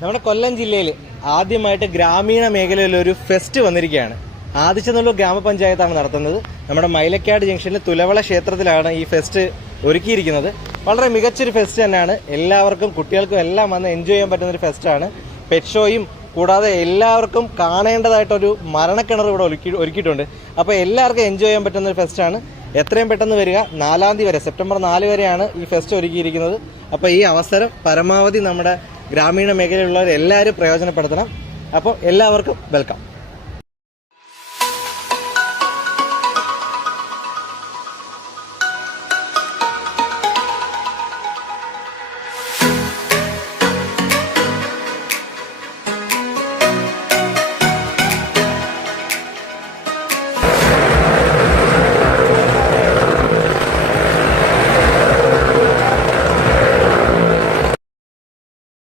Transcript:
നമ്മുടെ കൊല്ലം ജില്ലയിൽ ആദ്യമായിട്ട് ഗ്രാമീണ മേഖലയിൽ ഒരു ഫെസ്റ്റ് വന്നിരിക്കുകയാണ്. ആദിച്ചനല്ലൂർ ഗ്രാമപഞ്ചായത്താണ് നടത്തുന്നത്. നമ്മുടെ മൈലക്കാട് ജംഗ്ഷനിൽ തുലവള ക്ഷേത്രത്തിലാണ് ഈ ഫെസ്റ്റ് ഒരുക്കിയിരിക്കുന്നത്. വളരെ മികച്ചൊരു ഫെസ്റ്റ് തന്നെയാണ്. എല്ലാവർക്കും കുട്ടികൾക്കും എല്ലാം വന്ന് എൻജോയ് ചെയ്യാൻ പറ്റുന്നൊരു ഫെസ്റ്റാണ്. പെറ്റ് ഷോയും കൂടാതെ എല്ലാവർക്കും കാണേണ്ടതായിട്ടൊരു മരണക്കിണർ ഇവിടെ ഒരുക്കിയിട്ടുണ്ട്. അപ്പോൾ എല്ലാവർക്കും എൻജോയ് ചെയ്യാൻ പറ്റുന്നൊരു ഫെസ്റ്റാണ്. എത്രയും പെട്ടെന്ന് വരിക. 4-ാം തീയതി വരെ, സെപ്റ്റംബർ 4 വരെയാണ് ഈ ഫെസ്റ്റ് ഒരുക്കിയിരിക്കുന്നത്. അപ്പോൾ ഈ അവസരം പരമാവധി നമ്മുടെ ഗ്രാമീണ മേഖലയിലുള്ളവർ എല്ലാവരും പ്രയോജനപ്പെടുത്തണം. അപ്പോൾ എല്ലാവർക്കും വെൽക്കം.